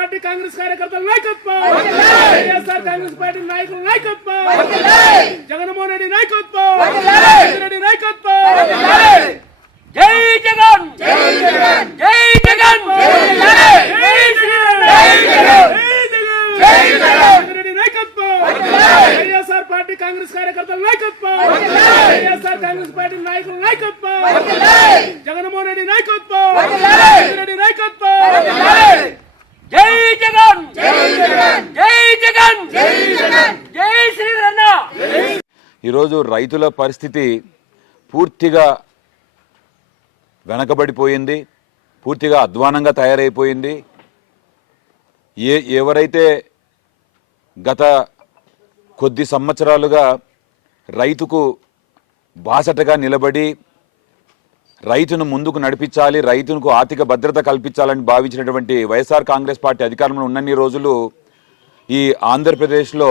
Party Congress కార్యకర్తల నాయకత్వం! YSR Congress party నాయకుల నాయకత్వం! జగన్మోహన్ రెడ్డి నాయకత్వం! రెడ్డి నాయకత్వం! జై జగన్! జై జగన్! జై జగన్! జై జగన్! జై జగన్! రెడ్డి నాయకత్వం! వైఎస్ఆర్ పార్టీ కాంగ్రెస్ కార్యకర్తల నాయకత్వం! వైఎస్ఆర్ కాంగ్రెస్ పార్టీ నాయకుల నాయకత్వం! జగన్మోహన్ రెడ్డి నాయకత్వం! రెడ్డి నాయకత్వం జై జగన్ జై జగన్ జై జగన్! జై జగన్! జై శ్రీరన్న! ఈరోజు రైతుల పరిస్థితి పూర్తిగా వెనకబడిపోయింది పూర్తిగా అధ్వానంగా తయారైపోయింది. ఏ ఎవరైతే గత కొద్ది సంవత్సరాలుగా రైతుకు బాసటగా నిలబడి రైతును ముందుకు నడిపించాలి రైతులకు ఆర్థిక భద్రత కల్పించాలని భావించినటువంటి వైఎస్ఆర్ కాంగ్రెస్ పార్టీ అధికారంలో ఉన్నన్ని రోజులు ఈ ఆంధ్రప్రదేశ్లో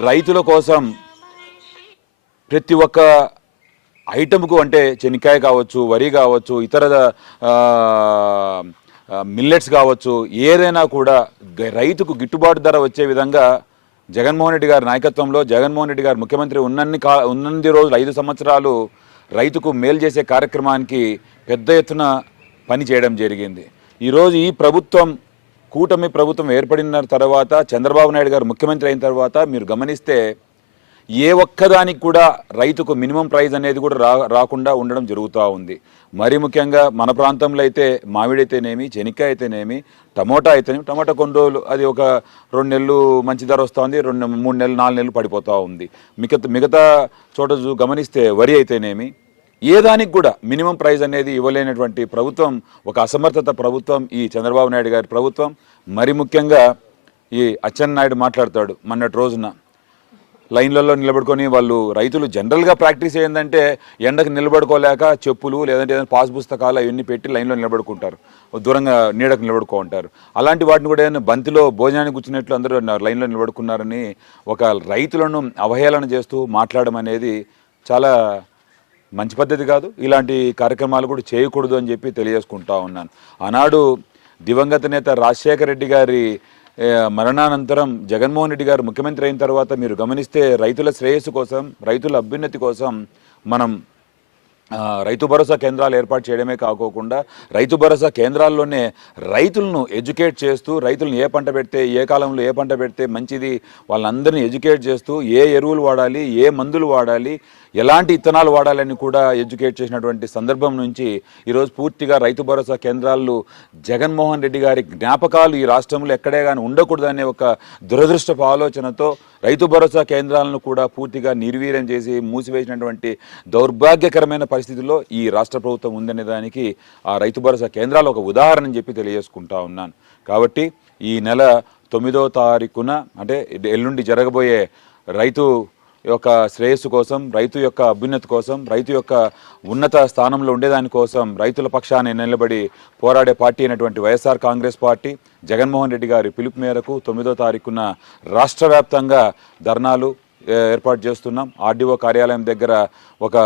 రైతుల కోసం ప్రతి ఒక్క ఐటమ్కు అంటే చెనిక్కాయ కావచ్చు వరి కావచ్చు ఇతర మిల్లెట్స్ కావచ్చు ఏదైనా కూడా గ- రైతుకు గిట్టుబాటు ధర వచ్చే విధంగా జగన్మోహన్ రెడ్డి గారి నాయకత్వంలో జగన్మోహన్ రెడ్డి గారు ముఖ్యమంత్రి ఉన్నన్ని కా ఉన్నన్ని రోజులు ఐదు సంవత్సరాలు రైతుకు మేలు చేసే కార్యక్రమానికి పెద్ద ఎత్తున పని చేయడం జరిగింది. ఈరోజు ఈ ప్రభుత్వం కూటమి ప్రభుత్వం ఏర్పడిన తర్వాత చంద్రబాబు నాయుడు గారు ముఖ్యమంత్రి అయిన తర్వాత మీరు గమనిస్తే ఏ ఒక్కదానికి కూడా రైతుకు మినిమం ప్రైజ్ అనేది కూడా రా రాకుండా ఉండడం జరుగుతూ ఉంది. మరి ముఖ్యంగా మన ప్రాంతంలో అయితే మామిడి అయితేనేమి చెనిక్కాయ అయితేనేమి టమోటా అయితేనేమి టమోటా కొన్ని రోజులు అది ఒక రెండు నెలలు మంచి ధర వస్తుంది రెండు మూడు నెలలు నాలుగు నెలలు పడిపోతూ ఉంది. మిగతా మిగతా చోట చూ- గమనిస్తే వరి అయితేనేమి ఏ దానికి కూడా మినిమం ప్రైజ్ అనేది ఇవ్వలేనటువంటి ప్రభుత్వం ఒక అసమర్థత ప్రభుత్వం ఈ చంద్రబాబు నాయుడు గారి ప్రభుత్వం. మరి ముఖ్యంగా ఈ అచ్చెన్నాయుడు మాట్లాడతాడు మొన్నటి రోజున. లైన్లలో నిలబడుకొని వాళ్ళు రైతులు జనరల్గా ప్రాక్టీస్ ఏంటంటే ఎండకు నిలబడుకోలేక చెప్పులు లేదంటే ఏదైనా పాస్ పుస్తకాలు అవన్నీ పెట్టి లైన్లో నిలబడుకుంటారు. దూరంగా నీడకు నిలబడుకో ఉంటారు. అలాంటి వాటిని కూడా ఏదైనా బంతిలో భోజనానికి కూర్చున్నట్లు అందరూ లైన్లో నిలబడుకున్నారని ఒక రైతులను అవహేళన చేస్తూ మాట్లాడడం అనేది చాలా మంచి పద్ధతి కాదు. ఇలాంటి కార్యక్రమాలు కూడా చేయకూడదు అని చెప్పి తెలియజేసుకుంటా ఉన్నాను. ఆనాడు దివంగత నేత రాజశేఖర రెడ్డి గారి మరణానంతరం జగన్మోహన్ రెడ్డి గారు ముఖ్యమంత్రి అయిన తర్వాత మీరు గమనిస్తే రైతుల శ్రేయస్సు కోసం రైతుల అభ్యున్నతి కోసం మనం రైతు భరోసా కేంద్రాలు ఏర్పాటు చేయడమే కాకోకుండా రైతు భరోసా కేంద్రాల్లోనే రైతులను ఎడ్యుకేట్ చేస్తూ రైతులను ఏ పంట పెడితే ఏ కాలంలో ఏ పంట పెడితే మంచిది వాళ్ళందరినీ ఎడ్యుకేట్ చేస్తూ ఏ ఎరువులు వాడాలి ఏ మందులు వాడాలి ఎలాంటి ఇత్తనాలు వాడాలని కూడా ఎడ్యుకేట్ చేసినటువంటి సందర్భం నుంచి ఈరోజు పూర్తిగా రైతు భరోసా కేంద్రాలు జగన్మోహన్ రెడ్డి గారి జ్ఞాపకాలు ఈ రాష్ట్రంలో ఎక్కడే కానీ ఉండకూడదనే ఒక దురదృష్టపు ఆలోచనతో రైతు భరోసా కేంద్రాలను కూడా పూర్తిగా నిర్వీర్యం చేసి మూసివేసినటువంటి దౌర్భాగ్యకరమైన పరిస్థితుల్లో ఈ రాష్ట్ర ప్రభుత్వం ఉందనే దానికి ఆ రైతు భరోసా కేంద్రాలు ఒక ఉదాహరణ చెప్పి తెలియజేసుకుంటా ఉన్నాను. కాబట్టి ఈ నెల తొమ్మిదో తారీఖున అంటే ఎల్లుండి జరగబోయే రైతు యొక్క శ్రేయస్సు కోసం రైతు యొక్క అభ్యున్నతి కోసం రైతు యొక్క ఉన్నత స్థానంలో ఉండేదాని కోసం రైతుల పక్షాన్ని నిలబడి పోరాడే పార్టీ అయినటువంటి YSR Congress party Jaganmohan Reddy గారి పిలుపు మేరకు తొమ్మిదో తారీఖున రాష్ట్ర వ్యాప్తంగా ధర్నాలు ఏర్పాటు చేస్తున్నాం. ఆర్డీఓ కార్యాలయం దగ్గర ఒక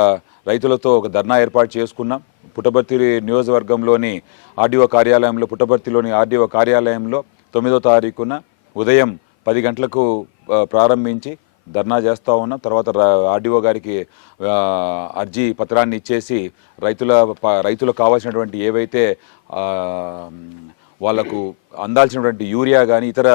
రైతులతో ఒక ధర్నా ఏర్పాటు చేసుకున్నాం. పుట్టపర్తి నియోజకవర్గంలోని ఆర్డీఓ కార్యాలయంలో పుట్టపర్తిలోని ఆర్డీఓ కార్యాలయంలో తొమ్మిదో తారీఖున ఉదయం పది గంటలకు ప్రారంభించి ధర్నా చేస్తూ ఉన్నాం తర్వాత ఆర్డీఓ గారికి అర్జీ పత్రాన్ని ఇచ్చేసి రైతుల రైతులకు కావాల్సినటువంటి ఏవైతే వాళ్ళకు వాళ్ళకు అందాల్సినటువంటి యూరియా కానీ ఇతర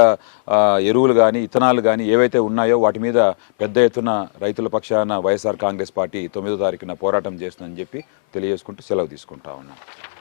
ఎరువులు కానీ ఇథనాలు కానీ ఏవైతే ఉన్నాయో వాటి మీద పెద్ద ఎత్తున రైతుల పక్షాన వైఎస్ఆర్ కాంగ్రెస్ పార్టీ తొమ్మిదో తారీఖున పోరాటం చేస్తుందని చెప్పి తెలియజేసుకుంటూ సెలవు తీసుకుంటా ఉన్నాను